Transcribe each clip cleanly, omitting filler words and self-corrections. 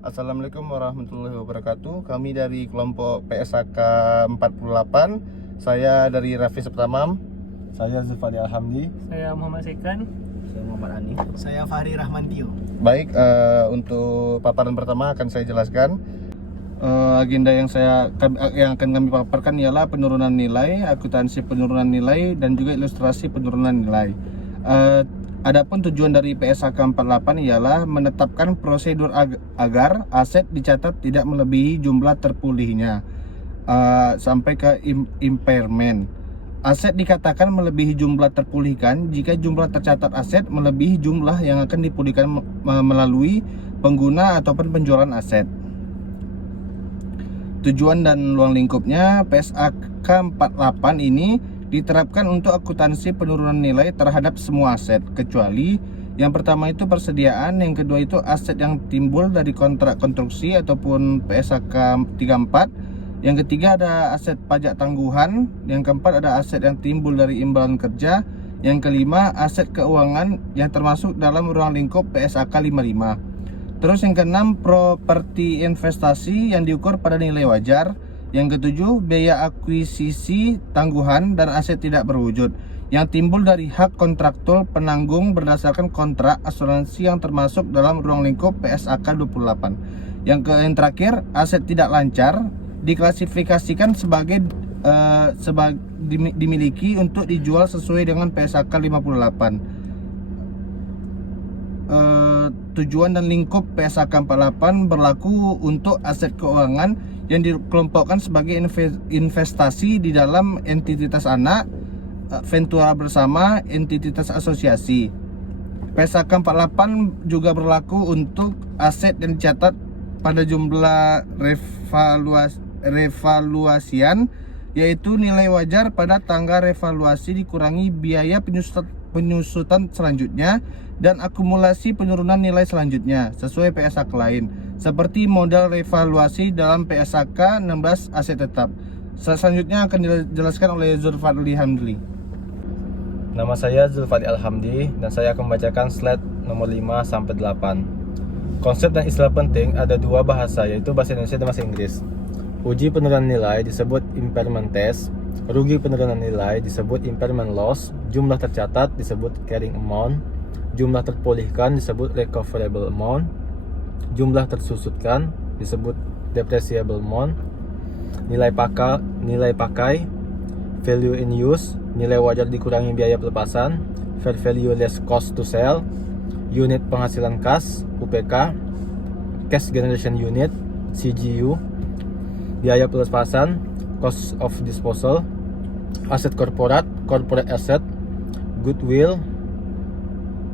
Assalamualaikum warahmatullahi wabarakatuh. Kami dari kelompok PSAK 48. Saya dari Raffi Septamam. Saya Zulfadi Alhamdi. Saya Muhammad Sekan. Saya Muhammad Ani. Saya Fahri Rahmantio. Baik, untuk paparan pertama akan saya jelaskan. Agenda yang akan kami paparkan ialah penurunan nilai, akuntansi penurunan nilai, dan juga ilustrasi penurunan nilai. Adapun tujuan dari PSAK 48 ialah menetapkan prosedur agar aset dicatat tidak melebihi jumlah terpulihnya sampai ke impairment. Aset dikatakan melebihi jumlah terpulihkan jika jumlah tercatat aset melebihi jumlah yang akan dipulihkan melalui pengguna ataupun penjualan aset. Tujuan dan ruang lingkupnya PSAK 48 ini diterapkan untuk akuntansi penurunan nilai terhadap semua aset, kecuali yang pertama itu persediaan, yang kedua itu aset yang timbul dari kontrak konstruksi ataupun PSAK 34, yang ketiga ada aset pajak tangguhan, yang keempat ada aset yang timbul dari imbalan kerja, yang kelima aset keuangan yang termasuk dalam ruang lingkup PSAK 55. Terus yang keenam properti investasi yang diukur pada nilai wajar. Yang ketujuh, biaya akuisisi, tangguhan, dan aset tidak berwujud yang timbul dari hak kontraktual penanggung berdasarkan kontrak asuransi yang termasuk dalam ruang lingkup PSAK 28. Yang terakhir, aset tidak lancar diklasifikasikan sebagai dimiliki untuk dijual sesuai dengan PSAK 58. Tujuan dan lingkup PSAK 48 berlaku untuk aset keuangan yang dikelompokkan sebagai investasi di dalam entitas anak, ventura bersama, entitas asosiasi. PSAK 48 juga berlaku untuk aset yang dicatat pada jumlah revaluasian, yaitu nilai wajar pada tanggal revaluasi dikurangi biaya penyusutan selanjutnya dan akumulasi penurunan nilai selanjutnya sesuai PSAK lain, seperti modal revaluasi dalam PSAK 16 aset tetap. Selanjutnya akan dijelaskan oleh Zulfadi Alhamdi. Nama saya Zulfadi Alhamdi dan saya akan membacakan slide nomor 5 sampai 8. Konsep dan istilah penting ada dua bahasa, yaitu bahasa Indonesia dan bahasa Inggris. Uji penurunan nilai disebut impairment test, rugi penurunan nilai disebut impairment loss, jumlah tercatat disebut carrying amount, jumlah terpulihkan disebut recoverable amount, jumlah tersusutkan disebut depreciable amount, nilai pakai, value in use, nilai wajar dikurangi biaya pelepasan, fair value less cost to sell, unit penghasilan kas, UPK, cash generation unit, CGU, biaya pelepasan, cost of disposal, aset corporate asset, goodwill,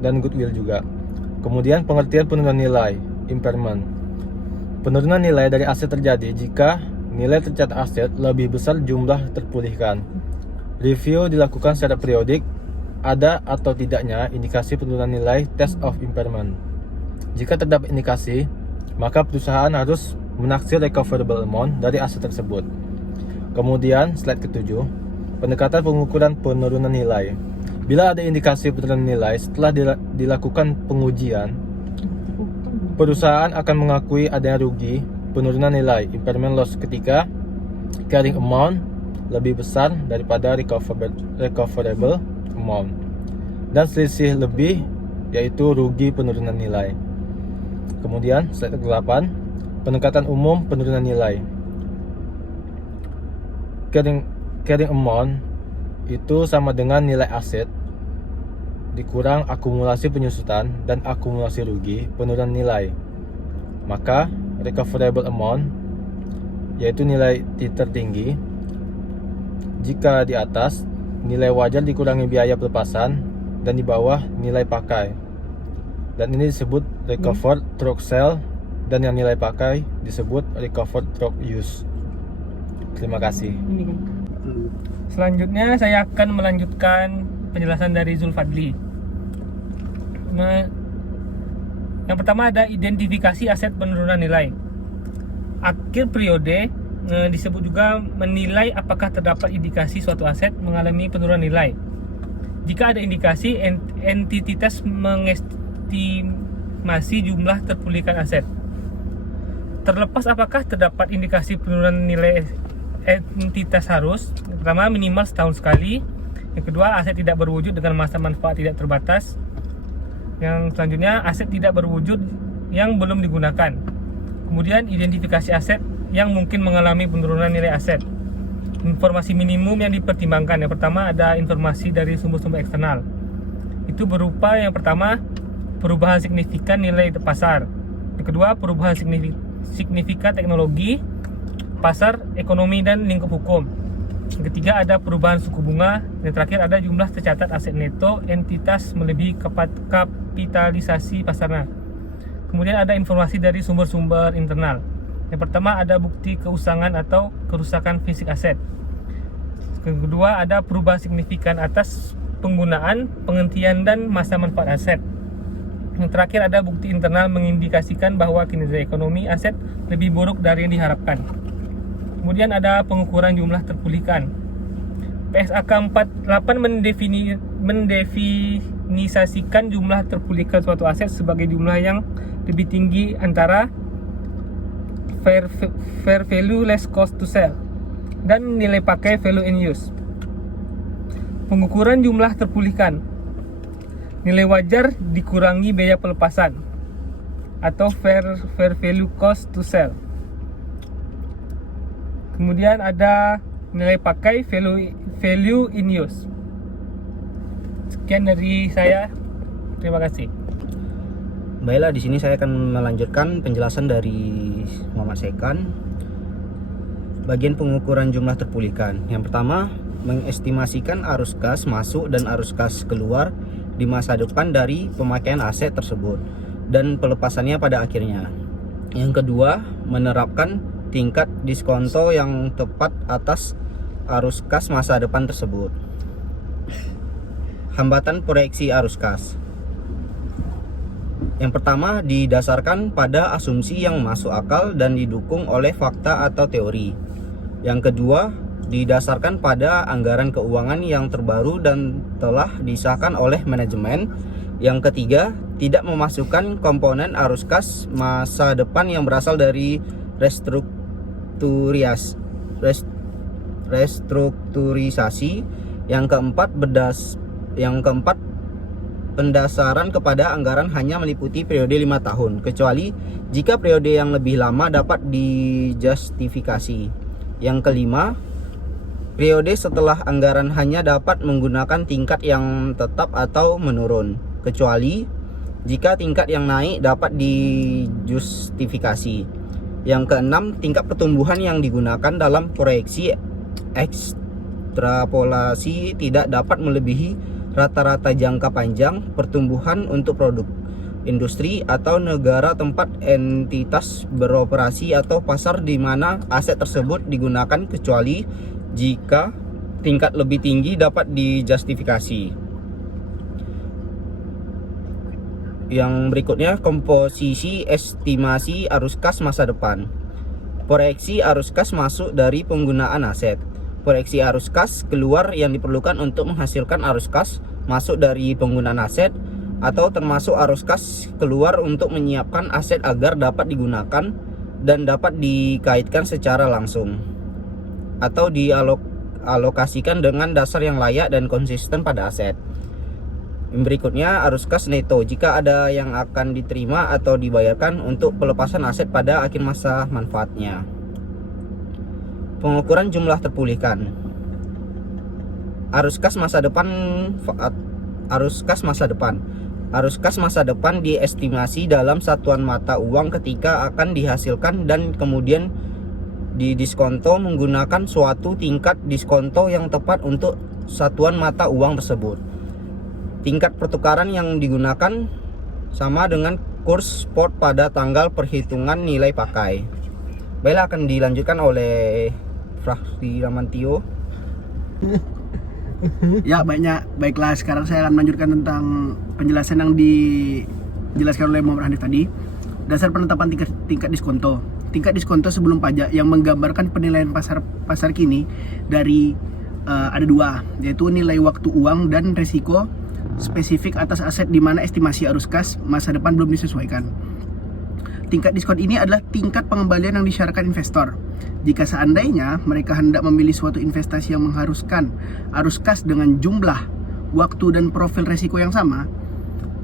dan goodwill juga. Kemudian pengertian penurunan nilai, impairment. Penurunan nilai dari aset terjadi jika nilai tercatat aset lebih besar jumlah terpulihkan. Review dilakukan secara periodik, ada atau tidaknya indikasi penurunan nilai test of impairment. Jika terdapat indikasi, maka perusahaan harus menaksir recoverable amount dari aset tersebut. Kemudian slide ke-7, pendekatan pengukuran penurunan nilai. Bila ada indikasi penurunan nilai setelah dilakukan pengujian, perusahaan akan mengakui adanya rugi penurunan nilai impairment loss ketika carrying amount lebih besar daripada recoverable amount, dan selisih lebih yaitu rugi penurunan nilai. Kemudian slide ke-8, pendekatan umum penurunan nilai. Carrying amount itu sama dengan nilai aset dikurang akumulasi penyusutan dan akumulasi rugi penurunan nilai. Maka recoverable amount yaitu nilai tertinggi jika di atas nilai wajar dikurangi biaya pelepasan dan di bawah nilai pakai. Dan ini disebut recovered through sale, dan yang nilai pakai disebut recovered through use. Terima kasih. Selanjutnya saya akan melanjutkan penjelasan dari Zulfadli. Yang pertama ada identifikasi aset penurunan nilai. Akhir periode disebut juga menilai apakah terdapat indikasi suatu aset mengalami penurunan nilai. Jika ada indikasi, entitas mengestimasi jumlah terpulihkan aset. Terlepas apakah terdapat indikasi penurunan nilai entitas harus, pertama minimal setahun sekali, yang kedua aset tidak berwujud dengan masa manfaat tidak terbatas, yang selanjutnya aset tidak berwujud yang belum digunakan, kemudian identifikasi aset yang mungkin mengalami penurunan nilai aset. Informasi minimum yang dipertimbangkan, yang pertama ada informasi dari sumber-sumber eksternal, itu berupa yang pertama perubahan signifikan nilai pasar, yang kedua perubahan signifikan teknologi, pasar, ekonomi, dan lingkup hukum. Yang ketiga ada perubahan suku bunga. Yang terakhir ada jumlah tercatat aset neto entitas melebihi kapitalisasi pasarnya. Kemudian ada informasi dari sumber-sumber internal. Yang pertama ada bukti keusangan atau kerusakan fisik aset. Yang kedua ada perubahan signifikan atas penggunaan, penghentian, dan masa manfaat aset. Yang terakhir ada bukti internal mengindikasikan bahwa kinerja ekonomi aset lebih buruk dari yang diharapkan. Kemudian ada pengukuran jumlah terpulihkan. PSAK 48 mendefinisikan jumlah terpulihkan suatu aset sebagai jumlah yang lebih tinggi antara fair value less cost to sell dan nilai pakai value in use. Pengukuran jumlah terpulihkan, nilai wajar dikurangi biaya pelepasan atau fair value cost to sell. Kemudian ada nilai pakai value in use. Sekian dari saya. Terima kasih. Baiklah, di sini saya akan melanjutkan penjelasan dari Muhammad Saikan. Bagian pengukuran jumlah terpulihkan. Yang pertama, mengestimasikan arus kas masuk dan arus kas keluar di masa depan dari pemakaian aset tersebut dan pelepasannya pada akhirnya. Yang kedua, menerapkan tingkat diskonto yang tepat atas arus kas masa depan tersebut. Hambatan proyeksi arus kas. Yang pertama, didasarkan pada asumsi yang masuk akal dan didukung oleh fakta atau teori. Yang kedua, didasarkan pada anggaran keuangan yang terbaru dan telah disahkan oleh manajemen. Yang ketiga, tidak memasukkan komponen arus kas masa depan yang berasal dari restrukturisasi. Yang keempat, pendasaran kepada anggaran hanya meliputi periode 5 tahun, kecuali jika periode yang lebih lama dapat dijustifikasi. Yang kelima, periode setelah anggaran hanya dapat menggunakan tingkat yang tetap atau menurun, kecuali jika tingkat yang naik dapat dijustifikasi. Yang keenam, tingkat pertumbuhan yang digunakan dalam proyeksi ekstrapolasi tidak dapat melebihi rata-rata jangka panjang pertumbuhan untuk produk, industri, atau negara tempat entitas beroperasi atau pasar di mana aset tersebut digunakan, kecuali jika tingkat lebih tinggi dapat dijustifikasi. Yang berikutnya, komposisi estimasi arus kas masa depan. Proyeksi arus kas masuk dari penggunaan aset. Proyeksi arus kas keluar yang diperlukan untuk menghasilkan arus kas masuk dari penggunaan aset, atau termasuk arus kas keluar untuk menyiapkan aset agar dapat digunakan dan dapat dikaitkan secara langsung atau dialokasikan dengan dasar yang layak dan konsisten pada aset. Berikutnya, arus kas neto, jika ada yang akan diterima atau dibayarkan untuk pelepasan aset pada akhir masa manfaatnya. Pengukuran jumlah terpulihkan. Arus kas masa depan. Arus kas masa depan diestimasi dalam satuan mata uang ketika akan dihasilkan dan kemudian didiskonto menggunakan suatu tingkat diskonto yang tepat untuk satuan mata uang tersebut. Tingkat pertukaran yang digunakan sama dengan kurs spot pada tanggal perhitungan nilai pakai. Baiklah, akan dilanjutkan oleh Fahri Rahmantio. Ya, baiklah, sekarang saya akan melanjutkan tentang penjelasan yang dijelaskan oleh Muhammad Hanif tadi. Dasar penetapan tingkat diskonto. Tingkat diskonto sebelum pajak yang menggambarkan penilaian pasar kini dari ada dua, yaitu nilai waktu uang dan resiko spesifik atas aset di mana estimasi arus kas masa depan belum disesuaikan. Tingkat diskon ini adalah tingkat pengembalian yang disyaratkan investor. Jika seandainya mereka hendak memilih suatu investasi yang mengharuskan arus kas dengan jumlah, waktu, dan profil resiko yang sama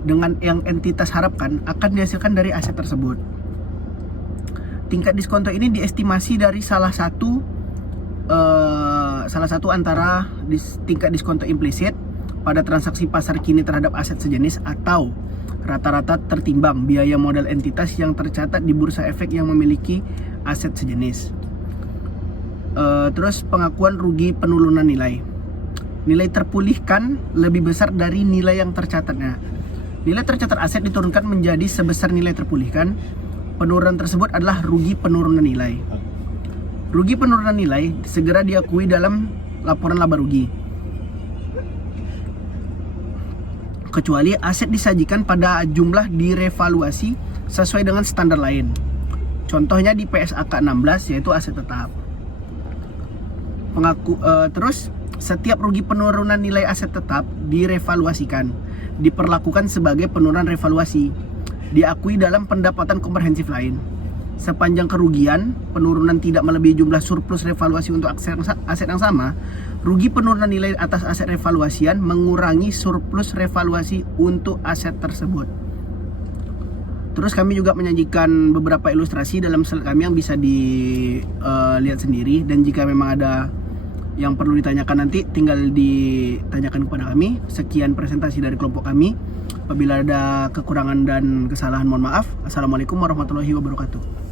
dengan yang entitas harapkan, akan dihasilkan dari aset tersebut. Tingkat diskonto ini diestimasi dari salah satu antara tingkat diskonto implisit pada transaksi pasar kini terhadap aset sejenis atau rata-rata tertimbang biaya modal entitas yang tercatat di bursa efek yang memiliki aset sejenis. Terus pengakuan rugi penurunan nilai. Nilai terpulihkan lebih besar dari nilai yang tercatatnya. Nilai tercatat aset diturunkan menjadi sebesar nilai terpulihkan. Penurunan tersebut adalah rugi penurunan nilai. Rugi penurunan nilai segera diakui dalam laporan laba rugi, kecuali aset disajikan pada jumlah direvaluasi sesuai dengan standar lain. Contohnya di PSAK 16 yaitu aset tetap. Terus setiap rugi penurunan nilai aset tetap direvaluasikan, diperlakukan sebagai penurunan revaluasi, diakui dalam pendapatan komprehensif lain. Sepanjang kerugian penurunan tidak melebihi jumlah surplus revaluasi untuk aset yang sama, rugi penurunan nilai atas aset revaluasian mengurangi surplus revaluasi untuk aset tersebut. Terus kami juga menyajikan beberapa ilustrasi dalam slide kami yang bisa dilihat sendiri, dan jika memang ada yang perlu ditanyakan nanti tinggal ditanyakan kepada kami. Sekian presentasi dari kelompok kami. Apabila ada kekurangan dan kesalahan mohon maaf. Assalamualaikum warahmatullahi wabarakatuh.